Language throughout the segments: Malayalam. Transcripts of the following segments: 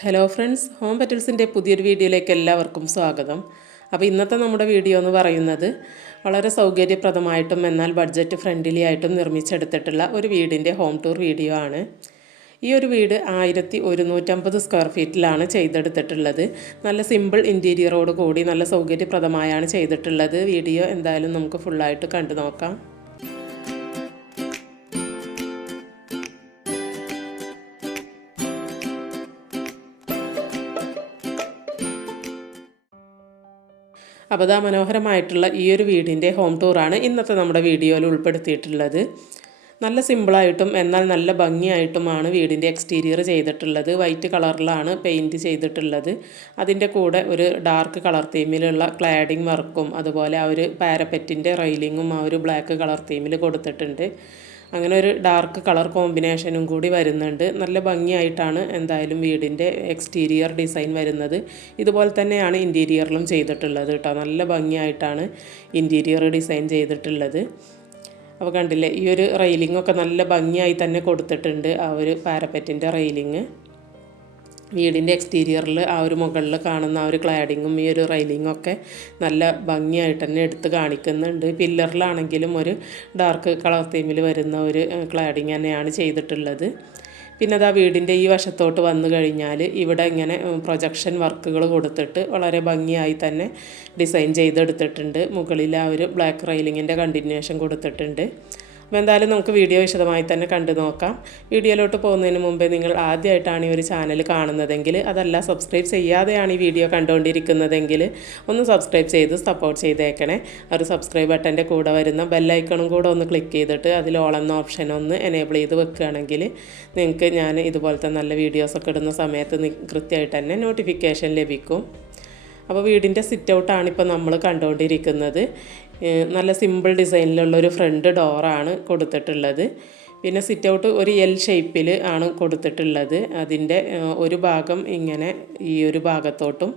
ഹലോ ഫ്രണ്ട്സ്, ഹോം പെറ്റൽസിൻ്റെ പുതിയൊരു വീഡിയോയിലേക്ക് എല്ലാവർക്കും സ്വാഗതം. അപ്പോൾ ഇന്നത്തെ നമ്മുടെ വീഡിയോ എന്ന് പറയുന്നത് വളരെ സൗകര്യപ്രദമായിട്ടും എന്നാൽ ബഡ്ജറ്റ് ഫ്രണ്ട്ലി ആയിട്ടും നിർമ്മിച്ചെടുത്തിട്ടുള്ള ഒരു വീടിൻ്റെ ഹോം ടൂർ വീഡിയോ ആണ്. ഈ ഒരു വീട് 1150 സ്ക്വയർ ഫീറ്റിലാണ് ചെയ്തെടുത്തിട്ടുള്ളത്. നല്ല സിമ്പിൾ ഇൻറ്റീരിയറോട് കൂടി നല്ല സൗകര്യപ്രദമായാണ് ചെയ്തിട്ടുള്ളത്. വീഡിയോ എന്തായാലും നമുക്ക് ഫുള്ളായിട്ട് കണ്ടു നോക്കാം. അപ്പോൾ മനോഹരമായിട്ടുള്ള ഈ ഒരു വീടിൻ്റെ ഹോം ടൂറാണ് ഇന്നത്തെ നമ്മുടെ വീഡിയോയിൽ ഉൾപ്പെടുത്തിയിട്ടുള്ളത്. നല്ല സിമ്പിളായിട്ടും എന്നാൽ നല്ല ഭംഗിയായിട്ടുമാണ് വീടിൻ്റെ എക്സ്റ്റീരിയർ ചെയ്തിട്ടുള്ളത്. വൈറ്റ് കളറിലാണ് പെയിൻറ്റ് ചെയ്തിട്ടുള്ളത്. അതിൻ്റെ കൂടെ ഒരു ഡാർക്ക് കളർ തീമിലുള്ള ക്ലാഡിംഗ് വർക്കും അതുപോലെ ആ ഒരു പാരപ്പറ്റിൻ്റെ റെയിലിങ്ങും ആ ഒരു ബ്ലാക്ക് കളർ തീമിൽ കൊടുത്തിട്ടുണ്ട്. അങ്ങനെ ഒരു ഡാർക്ക് കളർ കോമ്പിനേഷനും കൂടി വരുന്നുണ്ട്. നല്ല ഭംഗിയായിട്ടാണ് എന്തായാലും വീടിൻ്റെ എക്സ്റ്റീരിയർ ഡിസൈൻ വരുന്നത്. ഇതുപോലെ തന്നെയാണ് ഇൻറ്റീരിയറിലും ചെയ്തിട്ടുള്ളത് കേട്ടോ. നല്ല ഭംഗിയായിട്ടാണ് ഇൻറ്റീരിയർ ഡിസൈൻ ചെയ്തിട്ടുള്ളത്. അപ്പോൾ കണ്ടില്ലേ, ഈ ഒരു റെയിലിങ്ങൊക്കെ നല്ല ഭംഗിയായി തന്നെ കൊടുത്തിട്ടുണ്ട്. ആ ഒരു പാരപ്പറ്റിൻ്റെ റെയിലിങ് വീടിൻ്റെ എക്സ്റ്റീരിയറിൽ ആ ഒരു മുകളിൽ കാണുന്ന ആ ഒരു ക്ലാഡിങ്ങും ഈ ഒരു റെയിലിങ്ങൊക്കെ നല്ല ഭംഗിയായിട്ട് തന്നെ എടുത്ത് കാണിക്കുന്നുണ്ട്. പില്ലറിലാണെങ്കിലും ഒരു ഡാർക്ക് കളർ തീമിൽ വരുന്ന ഒരു ക്ലാഡിങ് തന്നെയാണ് ചെയ്തിട്ടുള്ളത്. പിന്നെ അത് ആ വീടിൻ്റെ ഈ വശത്തോട്ട് വന്നു കഴിഞ്ഞാൽ ഇവിടെ ഇങ്ങനെ പ്രൊജക്ഷൻ വർക്കുകൾ കൊടുത്തിട്ട് വളരെ ഭംഗിയായി തന്നെ ഡിസൈൻ ചെയ്തെടുത്തിട്ടുണ്ട്. മുകളിൽ ആ ഒരു ബ്ലാക്ക് റെയിലിങ്ങിൻ്റെ കണ്ടിന്യൂഷൻ കൊടുത്തിട്ടുണ്ട്. അപ്പോൾ എന്തായാലും നമുക്ക് വീഡിയോ വിശദമായി തന്നെ കണ്ടു നോക്കാം. വീഡിയോയിലോട്ട് പോകുന്നതിന് മുമ്പേ നിങ്ങൾ ആദ്യമായിട്ടാണ് ഈ ഒരു ചാനൽ കാണുന്നതെങ്കിൽ, അതല്ല സബ്സ്ക്രൈബ് ചെയ്യാതെയാണ് ഈ വീഡിയോ കണ്ടുകൊണ്ടിരിക്കുന്നതെങ്കിൽ ഒന്ന് സബ്സ്ക്രൈബ് ചെയ്ത് സപ്പോർട്ട് ചെയ്തേക്കണേ. ഒരു സബ്സ്ക്രൈബ് ബട്ടൻ്റെ കൂടെ വരുന്ന ബെല്ലൈക്കണും കൂടെ ഒന്ന് ക്ലിക്ക് ചെയ്തിട്ട് അതിൽ ഓൾ എന്ന ഓപ്ഷൻ ഒന്ന് എനേബിൾ ചെയ്ത് വെക്കുകയാണെങ്കിൽ നിങ്ങൾക്ക് ഞാൻ ഇതുപോലത്തെ നല്ല വീഡിയോസൊക്കെ ഇടുന്ന സമയത്ത് കൃത്യമായിട്ട് തന്നെ നോട്ടിഫിക്കേഷൻ ലഭിക്കും. അപ്പോൾ വീടിൻ്റെ സിറ്റ് ഔട്ടാണ് ഇപ്പോൾ നമ്മൾ കണ്ടുകൊണ്ടിരിക്കുന്നത്. നല്ല സിമ്പിൾ ഡിസൈനിലുള്ളൊരു ഫ്രണ്ട് ഡോറാണ് കൊടുത്തിട്ടുള്ളത്. പിന്നെ സിറ്റ് ഔട്ട് ഒരു എൽ ഷേപ്പിൽ ആണ് കൊടുത്തിട്ടുള്ളത്. അതിൻ്റെ ഒരു ഭാഗം ഇങ്ങനെ ഈ ഒരു ഭാഗത്തോട്ടും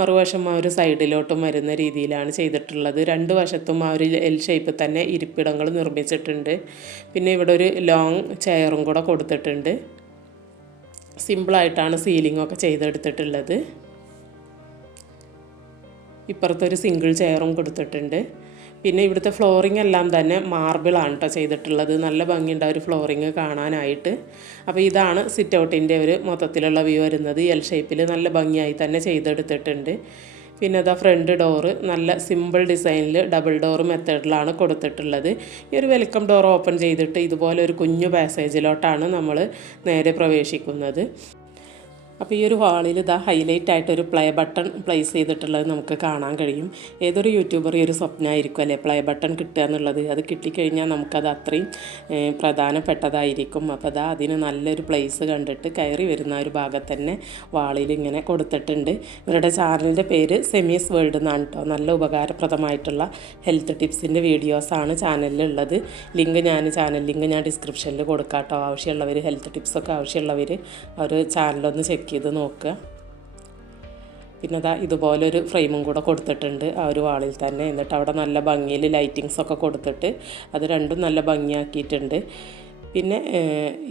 മറുവശം ആ ഒരു സൈഡിലോട്ടും വരുന്ന രീതിയിലാണ് ചെയ്തിട്ടുള്ളത്. രണ്ട് വശത്തും ആ ഒരു എൽ ഷേപ്പിൽ തന്നെ ഇരിപ്പിടങ്ങൾ നിർമ്മിച്ചിട്ടുണ്ട്. പിന്നെ ഇവിടെ ഒരു ലോങ് ചെയറും കൂടെ കൊടുത്തിട്ടുണ്ട്. സിമ്പിളായിട്ടാണ് സീലിങ്ങൊക്കെ ചെയ്തെടുത്തിട്ടുള്ളത്. ഇപ്പുറത്തൊരു സിംഗിൾ ചെയറും കൊടുത്തിട്ടുണ്ട്. പിന്നെ ഇവിടുത്തെ ഫ്ലോറിംഗ് എല്ലാം തന്നെ മാർബിളാണ് കേട്ടോ ചെയ്തിട്ടുള്ളത്. നല്ല ഭംഗിയുണ്ട് ആ ഒരു ഫ്ലോറിങ് കാണാനായിട്ട്. അപ്പോൾ ഇതാണ് സിറ്റ് ഔട്ടിൻ്റെ ഒരു മൊത്തത്തിലുള്ള വ്യൂ വരുന്നത്. എൽ ഷേപ്പിൽ നല്ല ഭംഗിയായി തന്നെ ചെയ്തെടുത്തിട്ടുണ്ട്. പിന്നെ അതാ ഫ്രണ്ട് ഡോറ് നല്ല സിമ്പിൾ ഡിസൈനിൽ ഡബിൾ ഡോർ മെത്തേഡിലാണ് കൊടുത്തിട്ടുള്ളത്. ഈ ഒരു വെൽക്കം ഡോർ ഓപ്പൺ ചെയ്തിട്ട് ഇതുപോലെ ഒരു കുഞ്ഞു പാസേജിലോട്ടാണ് നമ്മൾ നേരെ പ്രവേശിക്കുന്നത്. അപ്പോൾ ഈ ഒരു ഹാളിൽ ഇതാ ഹൈലൈറ്റ് ആയിട്ടൊരു പ്ലേ ബട്ടൺ പ്ലേസ് ചെയ്തിട്ടുള്ളത് നമുക്ക് കാണാൻ കഴിയും. ഏതൊരു യൂട്യൂബർ ഈ ഒരു സ്വപ്നമായിരിക്കും അല്ലേ, പ്ലേ ബട്ടൺ കിട്ടുക എന്നുള്ളത്. അത് കിട്ടിക്കഴിഞ്ഞാൽ നമുക്കത് അത്രയും പ്രധാനപ്പെട്ടതായിരിക്കും. അപ്പോൾ അതാ അതിന് നല്ലൊരു പ്ലേസ് കണ്ടിട്ട് കയറി വരുന്ന ഒരു ഭാഗത്ത് തന്നെ വാളിൽ ഇങ്ങനെ കൊടുത്തിട്ടുണ്ട്. ഇവരുടെ ചാനലിൻ്റെ പേര് സെമീസ് വേൾഡ് എന്നാണ് കേട്ടോ. നല്ല ഉപകാരപ്രദമായിട്ടുള്ള ഹെൽത്ത് ടിപ്സിൻ്റെ വീഡിയോസാണ് ചാനലിലുള്ളത്. ചാനൽ ലിങ്ക് ഞാൻ ഡിസ്ക്രിപ്ഷനിൽ കൊടുക്കാം കേട്ടോ. ആവശ്യമുള്ളവർ, ഹെൽത്ത് ടിപ്സൊക്കെ ആവശ്യമുള്ളവർ ഒരു ചാനലൊന്ന് ചെക്ക് ചെയ്ത് നോക്കുക. പിന്നെ അതാ ഇതുപോലൊരു ഫ്രെയിമും കൂടെ കൊടുത്തിട്ടുണ്ട് ആ ഒരു വാളിൽ തന്നെ. എന്നിട്ട് അവിടെ നല്ല ഭംഗിയിൽ ലൈറ്റിങ്സൊക്കെ കൊടുത്തിട്ട് അത് രണ്ടും നല്ല ഭംഗിയാക്കിയിട്ടുണ്ട്. പിന്നെ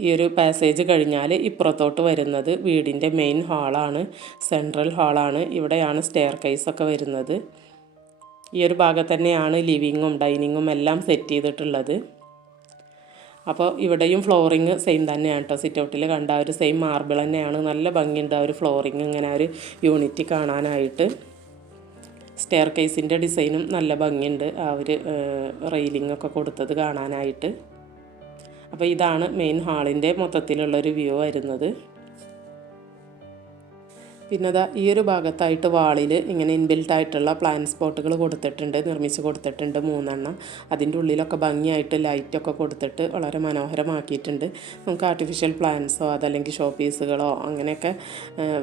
ഈ ഒരു പാസേജ് കഴിഞ്ഞാൽ ഇപ്പുറത്തോട്ട് വരുന്നത് വീടിൻ്റെ മെയിൻ ഹാളാണ്, സെൻട്രൽ ഹാളാണ്. ഇവിടെയാണ് സ്റ്റെയർ കേസൊക്കെ വരുന്നത്. ഈ ഒരു ഭാഗത്ത് തന്നെയാണ് ലിവിങ്ങും ഡൈനിങ്ങും എല്ലാം സെറ്റ് ചെയ്തിട്ടുള്ളത്. അപ്പോൾ ഇവിടെയും ഫ്ലോറിങ് സെയിം തന്നെയാണ് കേട്ടോ. സിറ്റ് ഔട്ടിൽ കണ്ട ആ ഒരു സെയിം മാർബിൾ തന്നെയാണ്. നല്ല ഭംഗിയുണ്ട് ആ ഒരു ഫ്ലോറിങ് ഇങ്ങനെ ആ ഒരു യൂണിറ്റ് കാണാനായിട്ട്. സ്റ്റെയർ കേസിൻ്റെ ഡിസൈനും നല്ല ഭംഗിയുണ്ട്, ആ ഒരു റെയിലിങ്ങൊക്കെ കൊടുത്തത് കാണാനായിട്ട്. അപ്പോൾ ഇതാണ് മെയിൻ ഹാളിൻ്റെ മൊത്തത്തിലുള്ളൊരു വ്യൂ വരുന്നത്. പിന്നെ അതാ ഈ ഒരു ഭാഗത്തായിട്ട് വാളിൽ ഇങ്ങനെ ഇൻബിൽട്ടായിട്ടുള്ള പ്ലാൻ സ്പോട്ടുകൾ കൊടുത്തിട്ടുണ്ട്, നിർമ്മിച്ച് കൊടുത്തിട്ടുണ്ട് 3 അതിൻ്റെ ഉള്ളിലൊക്കെ ഭംഗിയായിട്ട് ലൈറ്റൊക്കെ കൊടുത്തിട്ട് വളരെ മനോഹരമാക്കിയിട്ടുണ്ട്. നമുക്ക് ആർട്ടിഫിഷ്യൽ പ്ലാന്റ്സോ അതല്ലെങ്കിൽ ഷോ പീസുകളോ അങ്ങനെയൊക്കെ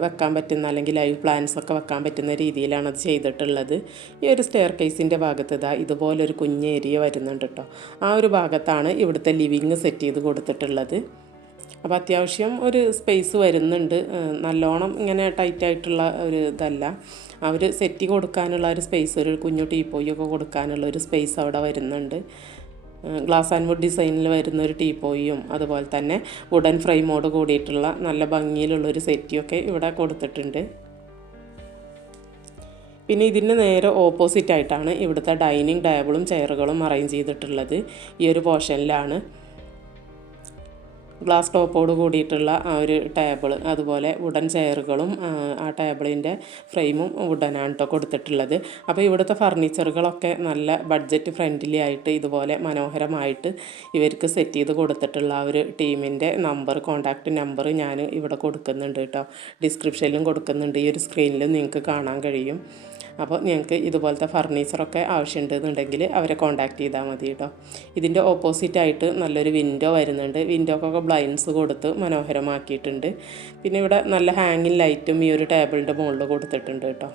വെക്കാൻ പറ്റുന്ന, അല്ലെങ്കിൽ ലൈവ് പ്ലാന്റ്സൊക്കെ വെക്കാൻ പറ്റുന്ന രീതിയിലാണ് അത് ചെയ്തിട്ടുള്ളത്. ഈ ഒരു സ്റ്റെയർ കേസിൻ്റെ ഭാഗത്ത് ഇതുപോലൊരു കുഞ്ഞ് ഏരിയ വരുന്നുണ്ട് കേട്ടോ. ആ ഒരു ഭാഗത്താണ് ഇവിടുത്തെ ലിവിങ് സെറ്റ് ചെയ്ത് കൊടുത്തിട്ടുള്ളത്. അപ്പോൾ അത്യാവശ്യം ഒരു സ്പേസ് വരുന്നുണ്ട്. നല്ലോണം ഇങ്ങനെ ടൈറ്റായിട്ടുള്ള ഒരു ഇതല്ല. അവർ സെറ്റ് കൊടുക്കാനുള്ള ഒരു സ്പേസ്, ഒരു കുഞ്ഞു ടീപ്പോയൊക്കെ കൊടുക്കാനുള്ള ഒരു സ്പേസ് അവിടെ വരുന്നുണ്ട്. ഗ്ലാസ് ആൻഡ് വുഡ് ഡിസൈനിൽ വരുന്ന ഒരു ടീപ്പോയും അതുപോലെ തന്നെ വുഡൻ ഫ്രെയിമോട് കൂടിയിട്ടുള്ള നല്ല ഭംഗിയിലുള്ളൊരു സെറ്റിയൊക്കെ ഇവിടെ കൊടുത്തിട്ടുണ്ട്. പിന്നെ ഇതിന് നേരെ ഓപ്പോസിറ്റായിട്ടാണ് ഇവിടുത്തെ ഡൈനിങ് ടേബിളും ചെയറുകളും അറേഞ്ച് ചെയ്തിട്ടുള്ളത്. ഈ ഒരു പോർഷനിലാണ് ഗ്ലാസ് ടോപ്പോട് കൂടിയിട്ടുള്ള ആ ഒരു ടേബിൾ, അതുപോലെ വുഡൻ ചെയറുകളും ആ ടേബിളിൻ്റെ ഫ്രെയിമും വുഡനാണ് കേട്ടോ കൊടുത്തിട്ടുള്ളത്. അപ്പോൾ ഇവിടുത്തെ ഫർണിച്ചറുകളൊക്കെ നല്ല ബഡ്ജറ്റ് ഫ്രണ്ട്ലി ആയിട്ട് ഇതുപോലെ മനോഹരമായിട്ട് ഇവർക്ക് സെറ്റ് ചെയ്ത് കൊടുത്തിട്ടുള്ള ആ ഒരു ടീമിൻ്റെ കോൺടാക്റ്റ് നമ്പർ ഞാൻ ഇവിടെ കൊടുക്കുന്നുണ്ട് കേട്ടോ. ഡിസ്ക്രിപ്ഷനിലും കൊടുക്കുന്നുണ്ട്, ഈ ഒരു സ്ക്രീനിലും നിങ്ങൾക്ക് കാണാൻ കഴിയും. അപ്പോൾ ഞങ്ങൾക്ക് ഇതുപോലത്തെ ഫർണിച്ചറൊക്കെ ആവശ്യമുണ്ടെന്നുണ്ടെങ്കിൽ അവരെ കോൺടാക്റ്റ് ചെയ്താൽ മതി കേട്ടോ. ഇതിൻ്റെ ഓപ്പോസിറ്റായിട്ട് നല്ലൊരു വിൻഡോ വരുന്നുണ്ട്. വിൻഡോക്കൊക്കെ ബ്ലൈൻഡ്സ് കൊടുത്ത് മനോഹരമാക്കിയിട്ടുണ്ട്. പിന്നെ ഇവിടെ നല്ല ഹാങ്ങിങ് ലൈറ്റും ഈ ഒരു ടേബിളിൻ്റെ മുകളിൽ കൊടുത്തിട്ടുണ്ട് കേട്ടോ.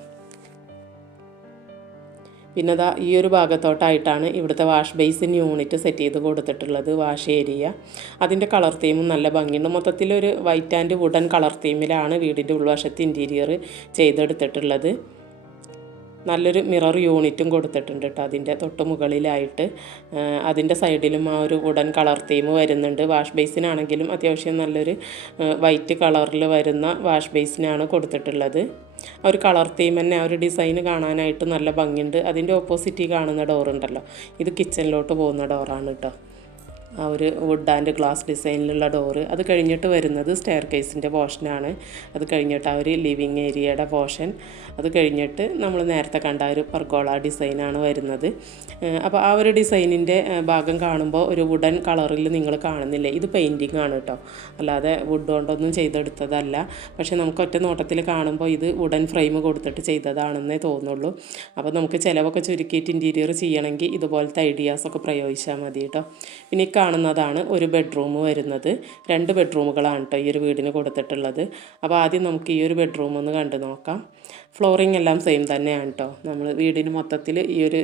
പിന്നെ ഈ ഒരു ഭാഗത്തോട്ടായിട്ടാണ് ഇവിടുത്തെ വാഷ് ബേസിൻ യൂണിറ്റ് സെറ്റ് ചെയ്ത് കൊടുത്തിട്ടുള്ളത്, വാഷ് ഏരിയ. അതിൻ്റെ കളർ തീമും നല്ല ഭംഗിയുണ്ട്. മൊത്തത്തിലൊരു വൈറ്റ് ആൻഡ് വുഡൻ കളർ തീമിലാണ് വീടിൻ്റെ ഉൾവശത്ത് ഇൻറ്റീരിയർ ചെയ്തെടുത്തിട്ടുള്ളത്. നല്ലൊരു മിറർ യൂണിറ്റും കൊടുത്തിട്ടുണ്ട് കേട്ടോ അതിൻ്റെ തൊട്ട് മുകളിലായിട്ട്. അതിൻ്റെ സൈഡിലും ആ ഒരു വുഡൻ കളർ തീം വരുന്നുണ്ട്. വാഷ് ബേസിനാണെങ്കിലും അത്യാവശ്യം നല്ലൊരു വൈറ്റ് കളറിൽ വരുന്ന വാഷ് ബേസിനാണ് കൊടുത്തിട്ടുള്ളത്. ആ ഒരു കളർ തീം തന്നെ, ആ ഒരു ഡിസൈൻ കാണാനായിട്ട് നല്ല ഭംഗിയുണ്ട്. അതിൻ്റെ ഓപ്പോസിറ്റ് കാണുന്ന ഡോറുണ്ടല്ലോ, ഇത് കിച്ചണിലോട്ട് പോകുന്ന ഡോറാണ് കേട്ടോ. ആ ഒരു വുഡ് ആൻഡ് ഗ്ലാസ് ഡിസൈനിലുള്ള ഡോറ്. അത് കഴിഞ്ഞിട്ട് വരുന്നത് സ്റ്റെയർ കേസിൻ്റെ പോർഷനാണ്. അത് കഴിഞ്ഞിട്ട് ആ ഒരു ലിവിങ് ഏരിയയുടെ പോർഷൻ. അത് കഴിഞ്ഞിട്ട് നമ്മൾ നേരത്തെ കണ്ട ഒരു പർഗോള ഡിസൈനാണ് വരുന്നത്. അപ്പോൾ ആ ഒരു ഡിസൈനിൻ്റെ ഭാഗം കാണുമ്പോൾ ഒരു വുഡൻ കളറിൽ നിങ്ങൾ കാണുന്നില്ലേ, ഇത് പെയിൻറ്റിങ് ആണ് കേട്ടോ, അല്ലാതെ വുഡ് കൊണ്ടൊന്നും ചെയ്തെടുത്തതല്ല. പക്ഷേ നമുക്ക് ഒറ്റ നോട്ടത്തിൽ കാണുമ്പോൾ ഇത് വുഡൻ ഫ്രെയിം കൊടുത്തിട്ട് ചെയ്തതാണെന്നേ തോന്നുള്ളൂ. അപ്പോൾ നമുക്ക് ചിലവൊക്കെ ചുരുക്കിയിട്ട് ഇൻറ്റീരിയർ ചെയ്യണമെങ്കിൽ ഇതുപോലത്തെ ഐഡിയാസൊക്കെ പ്രയോഗിച്ചാൽ മതി കേട്ടോ. പിന്നെ കാണുന്നതാണ് ഒരു ബെഡ്റൂം വരുന്നത്. 2 ബെഡ്റൂമുകളാണ് കേട്ടോ ഈ ഒരു വീടിന് കൊടുത്തിട്ടുള്ളത്. അപ്പോൾ ആദ്യം നമുക്ക് ഈ ഒരു ബെഡ്റൂം ഒന്ന് കണ്ടു നോക്കാം. ഫ്ലോറിംഗ് എല്ലാം സെയിം തന്നെയാണ് കേട്ടോ. നമ്മൾ വീടിന് മൊത്തത്തിൽ ഈ ഒരു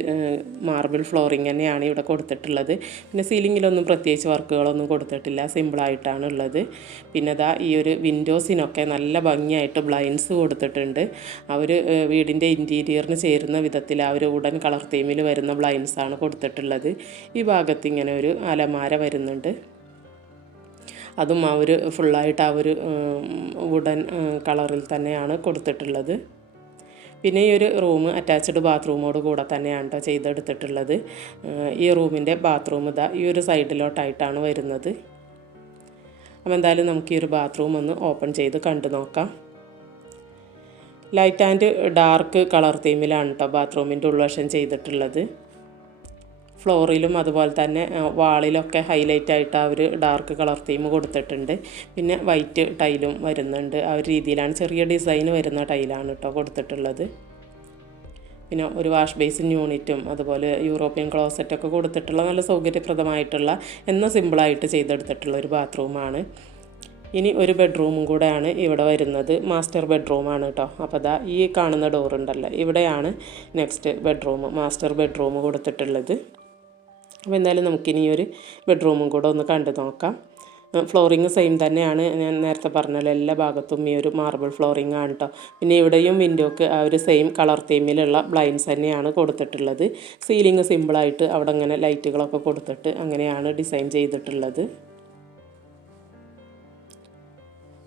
മാർബിൾ ഫ്ലോറിംഗ് തന്നെയാണ് ഇവിടെ കൊടുത്തിട്ടുള്ളത്. പിന്നെ സീലിങ്ങിലൊന്നും പ്രത്യേകിച്ച് വർക്കുകളൊന്നും കൊടുത്തിട്ടില്ല, സിമ്പിളായിട്ടാണ് ഉള്ളത്. പിന്നെ ഈ ഒരു വിൻഡോസിനൊക്കെ നല്ല ഭംഗിയായിട്ട് ബ്ലൈൻഡ്സ് കൊടുത്തിട്ടുണ്ട്. ആ ഒരു വീടിൻ്റെ ഇൻറ്റീരിയറിന് ചേരുന്ന വിധത്തിൽ ആ ഒരു വുഡൻ കളർ തീമിൽ വരുന്ന ബ്ലൈൻഡ്സാണ് കൊടുത്തിട്ടുള്ളത്. ഈ ഭാഗത്ത് ഇങ്ങനെ ഒരു അലമാര വരുന്നുണ്ട്. അതും ആ ഒരു ഫുള്ളായിട്ട് ആ ഒരു വുഡൻ കളറിൽ തന്നെയാണ് കൊടുത്തിട്ടുള്ളത്. പിന്നെ ഈ ഒരു റൂം അറ്റാച്ച്ഡ് ബാത്റൂമോട് കൂടെ തന്നെയാണ് കേട്ടോ ചെയ്തെടുത്തിട്ടുള്ളത്. ഈ റൂമിൻ്റെ ബാത്റൂം ഈ ഒരു സൈഡിലോട്ടായിട്ടാണ് വരുന്നത്. അപ്പോൾ എന്തായാലും നമുക്ക് ഈ ഒരു ബാത്റൂം ഒന്ന് ഓപ്പൺ ചെയ്ത് കണ്ടു നോക്കാം. ലൈറ്റ് ആൻഡ് ഡാർക്ക് കളർ തീമിലാണ് കേട്ടോ ബാത്റൂമിൻ്റെ ഉൾവശം ചെയ്തിട്ടുള്ളത്. ഫ്ലോറിലും അതുപോലെ തന്നെ വാളിലൊക്കെ ഹൈലൈറ്റ് ആയിട്ട് ആ ഒരു ഡാർക്ക് കളർ തീം കൊടുത്തിട്ടുണ്ട്. പിന്നെ വൈറ്റ് ടൈലും വരുന്നുണ്ട്. ആ ഒരു രീതിയിലാണ്, ചെറിയ ഡിസൈൻ വരുന്ന ടൈലാണ് കേട്ടോ കൊടുത്തിട്ടുള്ളത്. പിന്നെ ഒരു വാഷ് ബേസിൻ യൂണിറ്റും അതുപോലെ യൂറോപ്യൻ ക്ലോസറ്റൊക്കെ കൊടുത്തിട്ടുള്ള നല്ല സൗകര്യപ്രദമായിട്ടുള്ള എന്നാൽ സിമ്പിളായിട്ട് ചെയ്തെടുത്തിട്ടുള്ള ഒരു ബാത്റൂമാണ്. ഇനി ഒരു ബെഡ്റൂമും കൂടെയാണ് ഇവിടെ വരുന്നത്. മാസ്റ്റർ ബെഡ്റൂമാണ് കേട്ടോ. അപ്പോൾ ഈ കാണുന്ന ഡോറുണ്ടല്ലോ, ഇവിടെയാണ് നെക്സ്റ്റ് ബെഡ്റൂം, മാസ്റ്റർ ബെഡ്റൂം കൊടുത്തിട്ടുള്ളത്. അപ്പോൾ എന്തായാലും നമുക്കിനി ഒരു ബെഡ്റൂമും കൂടെ ഒന്ന് കണ്ടു നോക്കാം. ഫ്ലോറിങ് സെയിം തന്നെയാണ്, ഞാൻ നേരത്തെ പറഞ്ഞല്ലോ, എല്ലാ ഭാഗത്തും ഈ ഒരു മാർബിൾ ഫ്ലോറിങ് ആണ് കേട്ടോ. പിന്നെ ഇവിടെയും വിൻഡോക്ക് ആ ഒരു സെയിം കളർ തീമിലുള്ള ബ്ലൈൻഡ്സ് തന്നെയാണ് കൊടുത്തിട്ടുള്ളത്. സീലിംഗ് സിമ്പിളായിട്ട് അവിടെ ഇങ്ങനെ ലൈറ്റുകളൊക്കെ കൊടുത്തിട്ട് അങ്ങനെയാണ് ഡിസൈൻ ചെയ്തിട്ടുള്ളത്.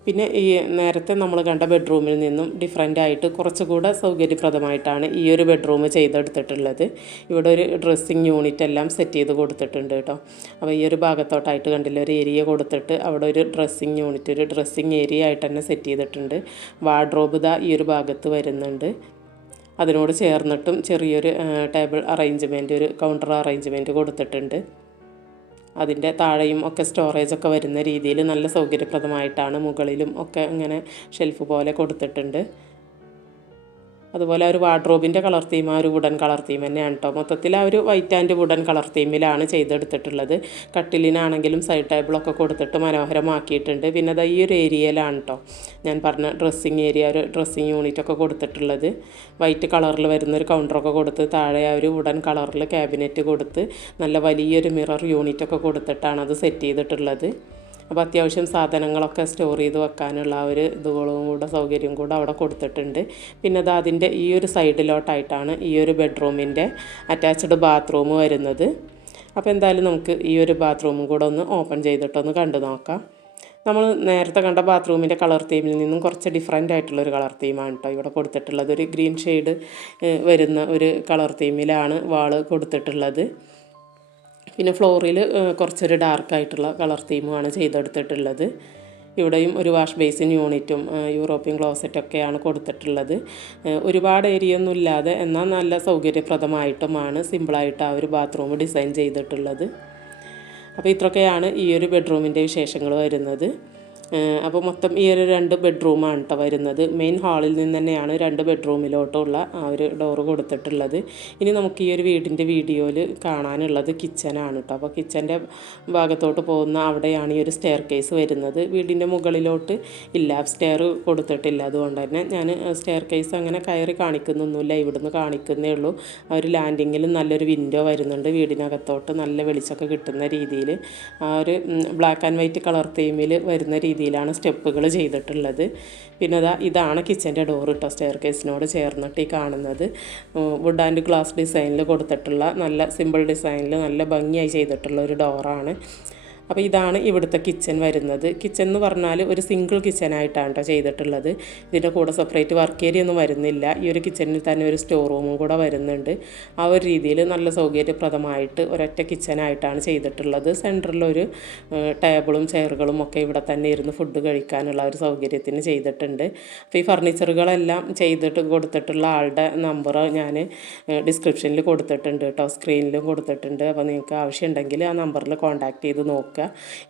പിന്നെ ഈ നേരത്തെ നമ്മൾ കണ്ട ബെഡ്റൂമിൽ നിന്നും ഡിഫറെൻ്റ് ആയിട്ട് കുറച്ചുകൂടെ സൗകര്യപ്രദമായിട്ടാണ് ഈ ഒരു ബെഡ്റൂം ചെയ്തെടുത്തിട്ടുള്ളത്. ഇവിടെ ഒരു ഡ്രസ്സിങ് യൂണിറ്റ് എല്ലാം സെറ്റ് ചെയ്ത് കൊടുത്തിട്ടുണ്ട് കേട്ടോ. അപ്പോൾ ഈ ഒരു ഭാഗത്തോട്ടായിട്ട് കണ്ടില്ല, ഒരു ഏരിയ കൊടുത്തിട്ട് അവിടെ ഒരു ഡ്രസ്സിങ് യൂണിറ്റ്, ഒരു ഡ്രസ്സിങ് ഏരിയ ആയിട്ട് തന്നെ സെറ്റ് ചെയ്തിട്ടുണ്ട്. വാർഡ്രോബ് ഈ ഒരു ഭാഗത്ത് വരുന്നുണ്ട്. അതിനോട് ചേർന്നിട്ടും ചെറിയൊരു ടേബിൾ അറേഞ്ച്മെൻറ്റ്, ഒരു കൗണ്ടർ അറേഞ്ച്മെൻറ്റ് കൊടുത്തിട്ടുണ്ട്. അതിൻ്റെ താഴെയും ഒക്കെ സ്റ്റോറേജൊക്കെ വരുന്ന രീതിയിൽ നല്ല സൗകര്യപ്രദമായിട്ടാണ് മുകളിലും ഒക്കെ ഇങ്ങനെ ഷെൽഫ് പോലെ കൊടുത്തിട്ടുണ്ട്. അതുപോലെ ഒരു വാർഡ്രോബിൻ്റെ കളർ തീം ആ ഒരു വുഡൻ കളർ തീം തന്നെയാണ് കേട്ടോ. മൊത്തത്തിൽ ആ ഒരു വൈറ്റ് ആൻഡ് വുഡൻ കളർ തീമിലാണ് ചെയ്തെടുത്തിട്ടുള്ളത്. കട്ടിലിനാണെങ്കിലും സൈഡ് ടേബിളൊക്കെ കൊടുത്തിട്ട് മനോഹരമാക്കിയിട്ടുണ്ട്. പിന്നെ ഈ ഒരു ഏരിയയിലാണ് കേട്ടോ ഞാൻ പറഞ്ഞ ഡ്രസ്സിങ് ഏരിയ, ഒരു ഡ്രസ്സിങ് യൂണിറ്റൊക്കെ കൊടുത്തിട്ടുള്ളത്. വൈറ്റ് കളറിൽ വരുന്നൊരു കൗണ്ടറൊക്കെ കൊടുത്ത് താഴെ ആ ഒരു വുഡൻ കളറിൽ ക്യാബിനറ്റ് കൊടുത്ത് നല്ല വലിയൊരു മിറർ യൂണിറ്റൊക്കെ കൊടുത്തിട്ടാണ് അത് സെറ്റ് ചെയ്തിട്ടുള്ളത്. അപ്പോൾ അത്യാവശ്യം സാധനങ്ങളൊക്കെ സ്റ്റോർ ചെയ്ത് വെക്കാനുള്ള ആ ഒരു ഇതുകളും കൂടെ സൗകര്യം കൂടെ അവിടെ കൊടുത്തിട്ടുണ്ട്. പിന്നെ അതിൻ്റെ ഈ ഒരു സൈഡിലോട്ടായിട്ടാണ് ഈ ഒരു ബെഡ്റൂമിൻ്റെ അറ്റാച്ച്ഡ് ബാത്റൂം വരുന്നത്. അപ്പോൾ എന്തായാലും നമുക്ക് ഈ ഒരു ബാത്റൂമും കൂടെ ഒന്ന് ഓപ്പൺ ചെയ്തിട്ടൊന്ന് കണ്ടു നോക്കാം. നമ്മൾ നേരത്തെ കണ്ട ബാത്റൂമിൻ്റെ കളർ തീമിൽ നിന്നും കുറച്ച് ഡിഫറെൻ്റ് ആയിട്ടുള്ളൊരു കളർ തീമാണ് കേട്ടോ ഇവിടെ കൊടുത്തിട്ടുള്ളത്. ഒരു ഗ്രീൻ ഷെയ്ഡ് വരുന്ന ഒരു കളർ തീമിലാണ് വാള് കൊടുത്തിട്ടുള്ളത്. പിന്നെ ഫ്ലോറിൽ കുറച്ചൊരു ഡാർക്കായിട്ടുള്ള കളർ തീമുമാണ് ചെയ്തെടുത്തിട്ടുള്ളത്. ഇവിടെയും ഒരു വാഷ് ബേസിൻ യൂണിറ്റും യൂറോപ്യൻ ക്ലോസറ്റൊക്കെയാണ് കൊടുത്തിട്ടുള്ളത്. ഒരുപാട് ഏരിയ ഒന്നും ഇല്ലാതെ എന്നാൽ നല്ല സൗകര്യപ്രദമായിട്ടുമാണ് സിമ്പിളായിട്ട് ആ ഒരു ബാത്റൂം ഡിസൈൻ ചെയ്തിട്ടുള്ളത്. അപ്പോൾ ഇത്രയൊക്കെയാണ് ഈ ഒരു ബെഡ്റൂമിൻ്റെ വിശേഷങ്ങൾ വരുന്നത്. അപ്പോൾ മൊത്തം ഈ ഒരു 2 ബെഡ്റൂമാണ് കേട്ടോ വരുന്നത്. മെയിൻ ഹാളിൽ നിന്ന് തന്നെയാണ് 2 ബെഡ്റൂമിലോട്ടുള്ള ആ ഒരു ഡോറ് കൊടുത്തിട്ടുള്ളത്. ഇനി നമുക്ക് ഈ ഒരു വീടിൻ്റെ വീഡിയോയിൽ കാണാനുള്ളത് കിച്ചനാണ് കേട്ടോ. അപ്പോൾ കിച്ചൻ്റെ ഭാഗത്തോട്ട് പോകുന്ന അവിടെയാണ് ഈ ഒരു സ്റ്റെയർ കേസ് വരുന്നത്. വീടിൻ്റെ മുകളിലോട്ട് ഇല്ല, സ്റ്റെയർ കൊടുത്തിട്ടില്ല. അതുകൊണ്ട് തന്നെ ഞാൻ സ്റ്റെയർ കേസ് അങ്ങനെ കയറി കാണിക്കുന്നൊന്നുമില്ല, ഇവിടുന്ന് കാണിക്കുന്നേ ഉള്ളൂ. ആ ഒരു ലാൻഡിങ്ങിൽ നല്ലൊരു വിൻഡോ വരുന്നുണ്ട്. വീടിനകത്തോട്ട് നല്ല വെളിച്ചമൊക്കെ കിട്ടുന്ന രീതിയിൽ ആ ഒരു ബ്ലാക്ക് ആൻഡ് വൈറ്റ് കളർ തീമിൽ വരുന്ന രീതിയിലാണ് സ്റ്റെപ്പുകൾ ചെയ്തിട്ടുള്ളത്. പിന്നെ ഇതാണ് കിച്ചൻ്റെ ഡോർ കേട്ടോ, സ്റ്റെയർ കേസിനോട് ചേർന്നിട്ട് ഈ കാണുന്നത് വുഡ് ആൻഡ് ഗ്ലാസ് ഡിസൈനിൽ കൊടുത്തിട്ടുള്ള നല്ല സിമ്പിൾ ഡിസൈനിൽ നല്ല ഭംഗിയായി ചെയ്തിട്ടുള്ള ഒരു ഡോറാണ്. അപ്പോൾ ഇതാണ് ഇവിടുത്തെ കിച്ചൻ വരുന്നത്. കിച്ചൻ എന്ന് പറഞ്ഞാൽ ഒരു സിംഗിൾ കിച്ചനായിട്ടാണ് കേട്ടോ ചെയ്തിട്ടുള്ളത്. ഇതിൻ്റെ കൂടെ സെപ്പറേറ്റ് വർക്ക് ഏരിയ ഒന്നും വരുന്നില്ല. ഈ ഒരു കിച്ചണിൽ തന്നെ ഒരു സ്റ്റോർ റൂമും കൂടെ വരുന്നുണ്ട്. ആ ഒരു രീതിയിൽ നല്ല സൗകര്യപ്രദമായിട്ട് ഒരൊറ്റ കിച്ചനായിട്ടാണ് ചെയ്തിട്ടുള്ളത്. സെൻറ്ററിലൊരു ടേബിളും ചെയറുകളും ഒക്കെ ഇവിടെ തന്നെ ഇരുന്ന് ഫുഡ് കഴിക്കാനുള്ള ഒരു സൗകര്യത്തിന് ചെയ്തിട്ടുണ്ട്. അപ്പോൾ ഈ ഫർണിച്ചറുകളെല്ലാം ചെയ്തിട്ട് കൊടുത്തിട്ടുള്ള ആളുടെ നമ്പർ ഞാൻ ഡിസ്ക്രിപ്ഷനിൽ കൊടുത്തിട്ടുണ്ട് കേട്ടോ, സ്ക്രീനിലും കൊടുത്തിട്ടുണ്ട്. അപ്പോൾ നിങ്ങൾക്ക് ആവശ്യമുണ്ടെങ്കിൽ ആ നമ്പറിൽ കോൺടാക്റ്റ് ചെയ്ത് നോക്കുക.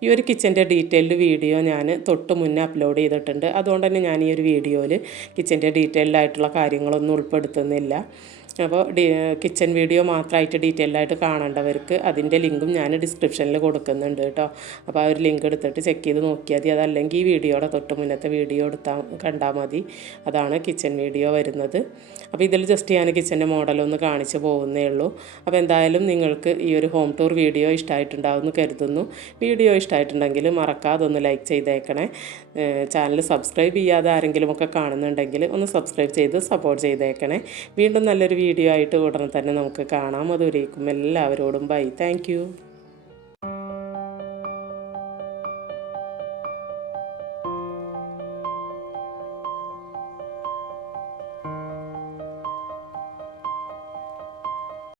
ഈ ഒരു കിച്ചൻ്റെ ഡീറ്റെയിൽഡ് വീഡിയോ ഞാൻ തൊട്ട് മുന്നേ അപ്ലോഡ് ചെയ്തിട്ടുണ്ട്. അതുകൊണ്ട് തന്നെ ഞാൻ ഈ ഒരു വീഡിയോയിൽ കിച്ചൻ്റെ ഡീറ്റെയിൽഡ് ആയിട്ടുള്ള കാര്യങ്ങളൊന്നും ഉൾപ്പെടുത്തുന്നില്ല. അപ്പോൾ കിച്ചൺ വീഡിയോ മാത്രമായിട്ട് ഡീറ്റെയിൽഡായിട്ട് കാണേണ്ടവർക്ക് അതിൻ്റെ ലിങ്കും ഞാൻ ഡിസ്ക്രിപ്ഷനിൽ കൊടുക്കുന്നുണ്ട് കേട്ടോ. അപ്പോൾ ആ ഒരു ലിങ്ക് എടുത്തിട്ട് ചെക്ക് ചെയ്ത് നോക്കിയാൽ മതി. അതല്ലെങ്കിൽ ഈ വീഡിയോയുടെ തൊട്ട് മുന്നത്തെ വീഡിയോ കണ്ടാൽ മതി. അതാണ് കിച്ചൺ വീഡിയോ വരുന്നത്. അപ്പോൾ ഇതിൽ ജസ്റ്റ് ഞാൻ കിച്ചൻ്റെ മോഡലൊന്ന് കാണിച്ച് പോകുന്നേ ഉള്ളൂ. അപ്പോൾ എന്തായാലും നിങ്ങൾക്ക് ഈ ഒരു ഹോം ടൂർ വീഡിയോ ഇഷ്ടമായിട്ടുണ്ടാവുമെന്ന് കരുതുന്നു. വീഡിയോ ഇഷ്ടമായിട്ടുണ്ടെങ്കിൽ മറക്കാതെ ഒന്ന് ലൈക്ക് ചെയ്തേക്കണേ. ചാനൽ സബ്സ്ക്രൈബ് ചെയ്യാതെ ആരെങ്കിലുമൊക്കെ കാണുന്നുണ്ടെങ്കിൽ ഒന്ന് സബ്സ്ക്രൈബ് ചെയ്ത് സപ്പോർട്ട് ചെയ്തേക്കണേ. വീണ്ടും നല്ലൊരു വീഡിയോ ആയിട്ട് ഉടനെ തന്നെ നമുക്ക് കാണാം. അതുവരേക്കും എല്ലാവരോടും ബൈ. താങ്ക്